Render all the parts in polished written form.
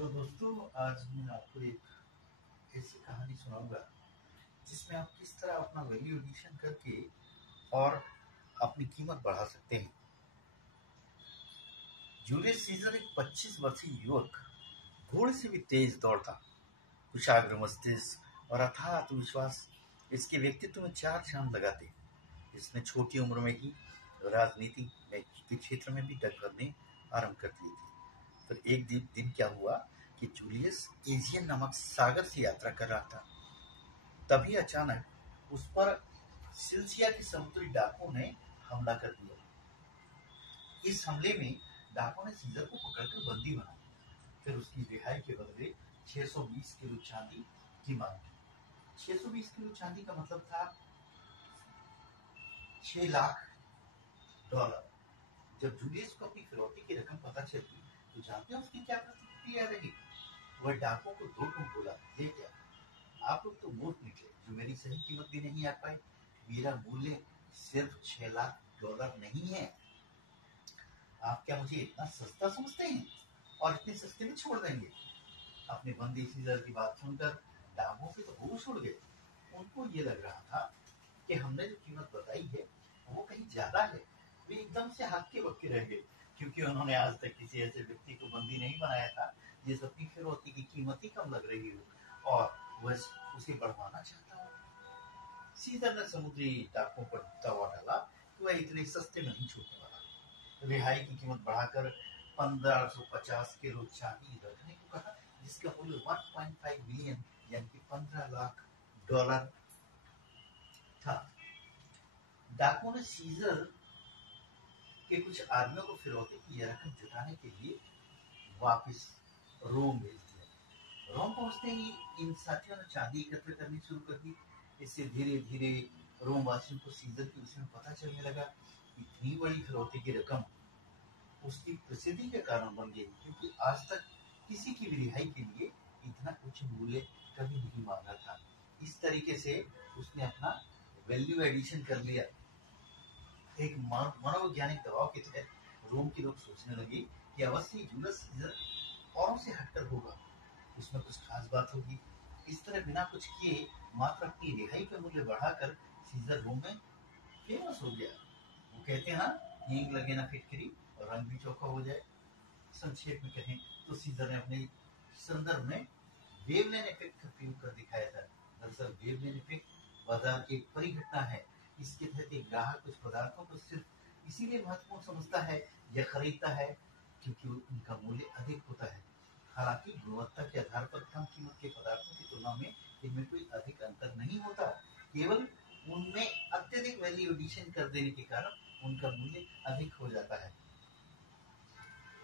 Hello दोस्तों, आज मैं आपको एक ऐसी कहानी सुनाऊंगा जिसमें आप किस तरह अपना वैल्यू एडिशन करके और अपनी कीमत बढ़ा सकते हैं। जूलियस सीजर एक 25 वर्षीय युवक, घोड़े से भी तेज दौड़ता, कुशाग्र मस्तिष्क और अथाह आत्मविश्वास इसके व्यक्तित्व में चार चांद लगाते। इसने छोटी उम्र में ही राजनीति के क्षेत्र में भी डगमगने आरंभ कर दिए थे। पर एक दिन क्या हुआ कि जूलियस एजियन नमक सागर से यात्रा कर रहा था। तभी अचानक उस पर सिलसिया के समुद्री डाकुओं ने हमला कर दिया। इस हमले में डाकुओं ने सीजर को पकड़कर बंदी बना, फिर उसकी रिहाई के बदले 620 किलो चांदी की मांग की। 620 किलो चांदी का मतलब था 6 लाख डॉलर। जब जूलियस को अपनी फिरौती की रकम पता चली तो जानते हैं उसकी क्या प्रतिक्रिया रही। वह डाकुओं को दो टूक बोला, ले क्या, आप लोग तो मूर्ख निकले जो मेरी सही कीमत भी नहीं आ पाए। मेरा मूल्य सिर्फ 6 लाख डॉलर नहीं है। आप क्या मुझे इतना सस्ता समझते हैं और इतने सस्ते में छोड़ देंगे? अपने बंदी सीजर की बात सुनकर डाकुओं के तो होश उड़ गए। उनको ये लग रहा था कि हमने जो कीमत बताई है वो कहीं ज्यादा है। वे एकदम से हक्के बक्के रह गए, क्योंकि उन्होंने आज तक किसी ऐसे व्यक्ति को बंदी नहीं बनाया था जिस अपनी फिरौती की कीमत ही कम लग रही हो और वह उसे बढ़वाना चाहता हो। सीजर ने समुद्री डाकुओं पर दबाव डाला कि वह इतने सस्ते में नहीं छूटने वाला। रिहाई की कीमत बढ़ाकर 1550 किलो चांदी रखने को कहा, जिसका मूल्य 1.5 बिलियन यानी कि 15 लाख डॉलर था। डाकुओं ने सीजर के कुछ आदमियों को फिरौती की रकम जुटाने के लिए वापस रोम भेज दिया। रोम पहुंचते ही इन साथियों ने चांदी एकत्र करनी शुरू कर दी। इससे धीरे धीरे रोम वासियों को सीजर के विषय में पता चलने लगा। इतनी बड़ी फिरौती की रकम उसकी प्रसिद्धि के कारण बन गई, क्योंकि आज तक किसी की भी रिहाई के लिए इतना उच्च मूल्य कभी नहीं मांगा था। इस तरीके से उसने अपना वैल्यू एडिशन कर लिया। एक मनोवैज्ञानिक दबाव के तहत रोम के लोग सोचने लगे कि अवश्य जूलियस सीजर औरों से हटकर होगा, उसमें कुछ खास बात होगी। इस तरह बिना कुछ किए मात्र अपनी रिहाई का मूल्य बढ़ाकर सीजर रोम में फेमस हो गया। वो कहते हैं ना, हींग लगे ना फिटकरी और रंग भी चौखा हो जाए। संक्षेप में कहें तो सीजर ने अपने संदर्भ में वेवलेन इफेक्ट का प्रयोग कर दिखाया था। दरअसल वेवलेन इफेक्ट बाजार की एक परिघटना है। इसके तहत एक ग्राहक कुछ पदार्थों को सिर्फ इसीलिए महत्वपूर्ण समझता है या खरीदता है क्योंकि उनका मूल्य अधिक होता है। हालांकि गुणवत्ता के आधार पर कम कीमत के पदार्थों की तुलना में इनमें कोई अधिक अंतर नहीं होता, केवल उनमें अत्यधिक वैल्यू एडिशन कर देने के कारण उनका मूल्य अधिक हो जाता है।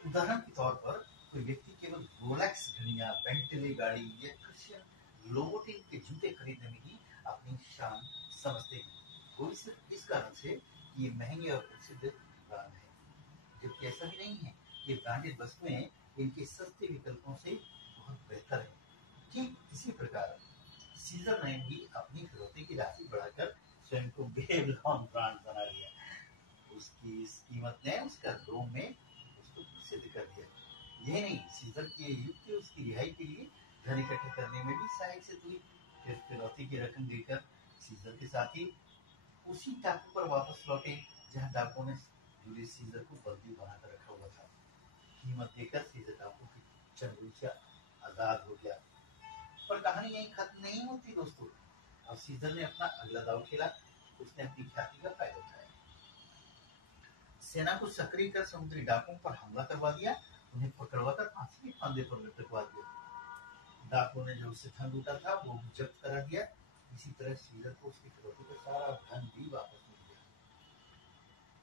उदाहरण के तौर पर कोई व्यक्ति केवल रोलेक्स घड़ियां, बेंटली गाड़ी या क्रिश्चियन लोबोटिन के जूते खरीदने में ही अपनी शान समझते हैं, वो सिर्फ इस कारण से कि ये महंगे और प्रसिद्ध ब्रांड है, जबकि ऐसा भी नहीं है। ये ब्रांडेड वस्तुएं इनके सस्ते विकल्पों से बहुत बेहतर है। ठीक इसी प्रकार सीजर ने भी अपनी फिरौती की राशि बढ़ाकर स्वयं को बेलॉन ब्रांड बना लिया। उसकी इस कीमत ने उसका रोम में उसको प्रसिद्ध कर दिया। यही नहीं, सीजर के युग के उसकी रिहाई के लिए धन इकट्ठे करने में भी सहायक सिद्ध हुई। फिर फिरौती की रकम देकर सीजर के साथी उसी टापू पर वापस लौटे जहां डाकुओं ने जूलियस सीजर को बंदी बनाकर रखा हुआ था। कीमत देकर सीजर टापू की चंगुल से आजाद हो गया। पर कहानी यहीं खत्म नहीं होती दोस्तों। अब सीजर ने अपना अगला दांव खेला। उसने अपनी ख्याति का फायदा उठाया, सेना को सक्रिय कर समुद्री डाकुओं पर हमला करवा दिया, उन्हें पकड़वाकर फांसी के फंदे पर लटकवा दिया। डाकुओं ने जो उससे धन लूटा था वो भी जब्त करा दिया। इसी तरह सीजर को उसकी फिरौती का सारा धन भी वापस मिल गया।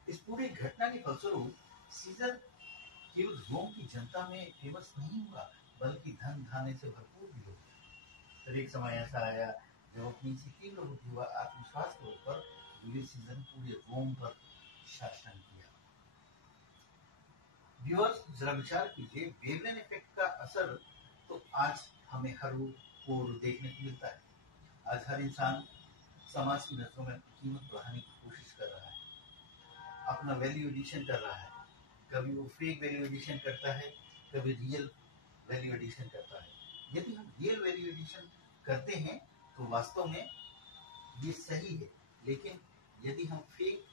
इस पूरी घटना के फलस्वरूप सीजर केवल रोम की जनता में फेमस नहीं हुआ, बल्कि धन धाने से भरपूर भी हो गया। फिर एक समय ऐसा आया जब अपनी तीव्र बुद्धि व आत्मविश्वास के ऊपर जूलियस सीजर ने पूरे रोम पर शासन किया। व्यूअर्स, जरा विचार कीजिए, वेवलेन इफेक्ट का असर तो आज हमें हर ओर देखने को मिलता है। आज हर इंसान समाज की नजरों में कीमत बढ़ाने की कोशिश कर रहा है, अपना वैल्यू एडिशन कर रहा है। कभी वो फेक वैल्यू एडिशन करता है, कभी रियल वैल्यू एडिशन करता है। यदि हम रियल वैल्यू एडिशन करते हैं तो वास्तव में ये सही है, लेकिन यदि हम फेक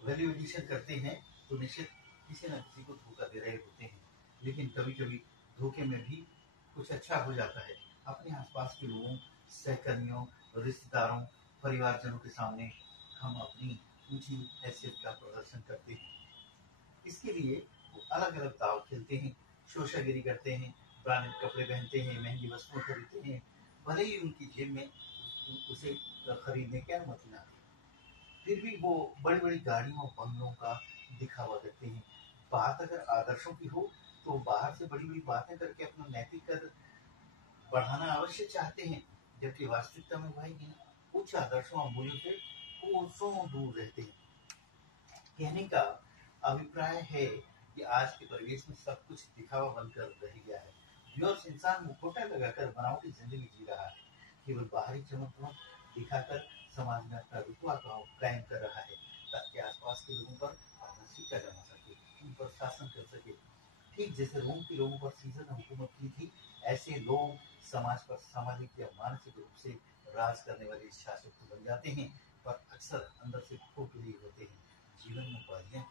वैल्यू एडिशन करते हैं तो निश्चित किसी न किसी को धोखा दे रहे होते हैं। लेकिन कभी कभी धोखे में भी कुछ अच्छा हो जाता है। अपने आसपास के लोगों, सहकर्मियों, रिश्तेदारों, परिवारजनों के सामने हम अपनी ऊंची हैसियत का प्रदर्शन करते हैं। इसके लिए वो अलग अलग दाव खेलते हैं, शोशागिरी करते हैं, ब्रांडेड कपड़े पहनते हैं, महंगी वस्तुएं खरीदते हैं, भले ही उनकी जेब में उसे खरीदने की अनुमति ना दे, फिर भी वो बड़ी बड़ी गाड़ियों और बंगलों का दिखावा करते हैं। बात अगर आदर्शों की हो तो बाहर से बड़ी बड़ी बातें करके अपना नैतिक कद बढ़ाना अवश्य चाहते हैं, जबकि वास्तविकता में भाई इन उच्च आदर्शों और मूल्यों से कोसों दूर रहते हैं। कहने का अभिप्राय है कि आज के परिवेश में सब कुछ दिखावा बनकर रह गया है। व्यूअर्स, इंसान मुखौटा लगाकर बनावटी जिंदगी जी रहा है, केवल बाहरी चमक दिखाकर समाज में अपना रुतबा कायम कर रहा है, ताकि आसपास के लोगों पर सिक्का जमा सके, उन पर शासन कर सके। ठीक जैसे रोम के लोगों पर सीजर ने हुकूमत की थी, ऐसे लोग समाज पर सामाजिक या मानसिक रूप से राज करने वाले शासक तो बन जाते हैं, पर अक्सर अंदर से खोखले होते हैं। जीवन में बाजियां